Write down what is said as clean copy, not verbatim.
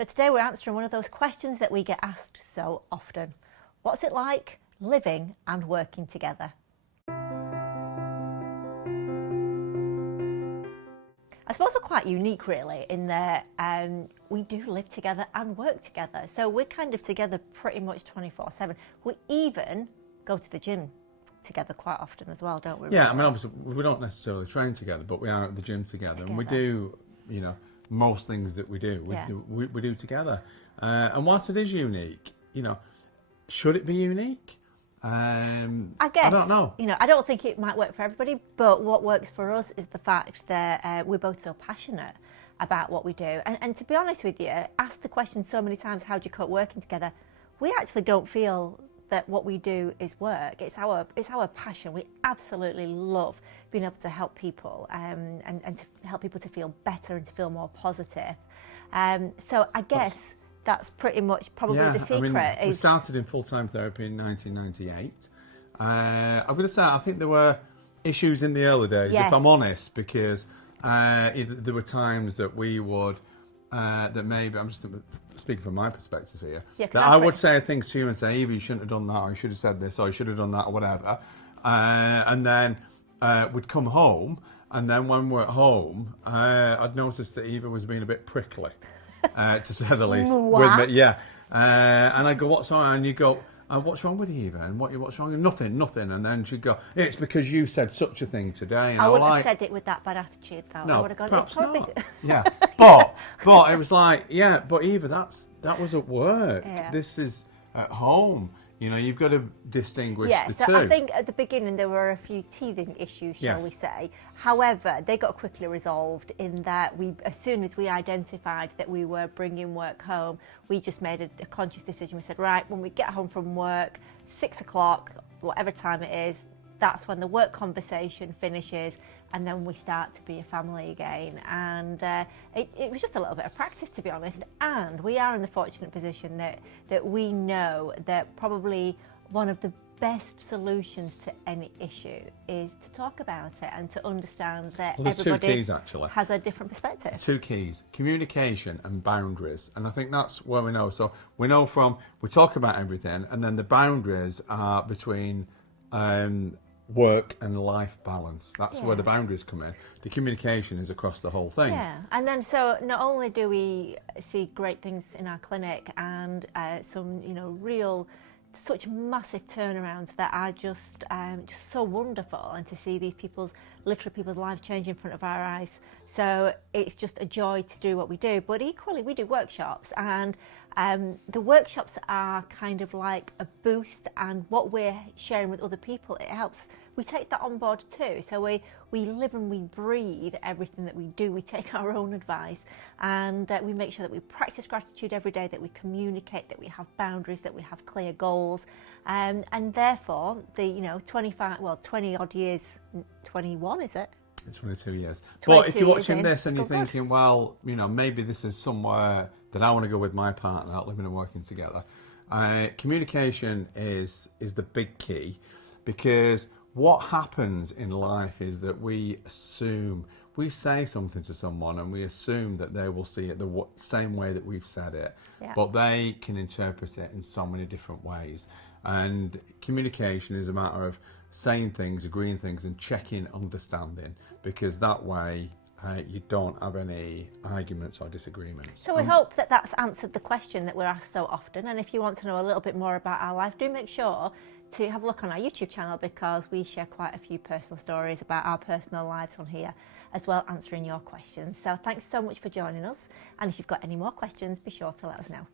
So today we're answering one of those questions that we get asked so often. What's it like living and working together? I suppose we're quite unique really in that we do live together and work together. So we're kind of together pretty much 24/7. We even go to the gym together quite often as well, don't we? Yeah, really? I mean, obviously, we don't necessarily train together, but we are at the gym together. And we do, most things that we do, we do together. And whilst it is unique, should it be unique? I guess, I don't know. I don't think it might work for everybody, but what works for us is the fact that we're both so passionate about what we do. And to be honest with you, asked the question so many times, how do you cope working together? We actually don't feel that what we do is work. It's our passion. We absolutely love being able to help people and to help people to feel better and to feel more positive. So I guess that's pretty much probably the secret. I mean, we started in full-time therapy in 1998. I'm going to say I think there were issues in the early days, if I'm honest, because there were times that we would, that maybe, I'm just speaking from my perspective here, that I would say things to you and say, Eva, you shouldn't have done that, or you should have said this, or you should have done that, or whatever. And then we'd come home, and then when we're at home, I'd noticed that Eva was being a bit prickly. To say the least. With me, and I go, what's wrong? And you go, what's wrong with you, Eva? And what's wrong? Nothing. And then she'd go, it's because you said such a thing today. And I wouldn't have said it with that bad attitude, though. No, I would have gone, perhaps not. Yeah, but it was like, but Eva, that was at work. Yeah. This is at home. You've got to distinguish the two. I think at the beginning there were a few teething issues, shall we say. However, they got quickly resolved in that as soon as we identified that we were bringing work home, we just made a conscious decision. We said, right, when we get home from work, 6 o'clock, whatever time it is, that's when the work conversation finishes, and then we start to be a family again. And it was just a little bit of practice, to be honest. And we are in the fortunate position that we know that probably one of the best solutions to any issue is to talk about it and to understand that everybody two keys, actually. Has a different perspective. There's two keys: communication and boundaries. And I think that's where we know. So we know we talk about everything, and then the boundaries are between work and life balance. That's where the boundaries come in. The communication is across the whole thing. Yeah, and then so not only do we see great things in our clinic and some such massive turnarounds that are just so wonderful, and to see these people's lives change in front of our eyes. So it's just a joy to do what we do. But equally, we do workshops, and the workshops are kind of like a boost, and what we're sharing with other people, it helps. We take that on board too. So we live and we breathe everything that we do. We take our own advice, and we make sure that we practice gratitude every day, that we communicate, that we have boundaries, that we have clear goals, and therefore the 20 odd years, 21 is it? 22 years. 22 but if you're years watching in, this and you're thinking, well, maybe this is somewhere that I want to go with my partner, living and working together. Communication is the big key, because what happens in life is that we say something to someone and we assume that they will see it the same way that we've said it, but they can interpret it in so many different ways. And communication is a matter of saying things, agreeing things, and checking understanding, because that way you don't have any arguments or disagreements. So we hope that that's answered the question that we're asked so often. And if you want to know a little bit more about our life, do make sure to have a look on our YouTube channel, because we share quite a few personal stories about our personal lives on here, as well answering your questions. So thanks so much for joining us. And if you've got any more questions, be sure to let us know.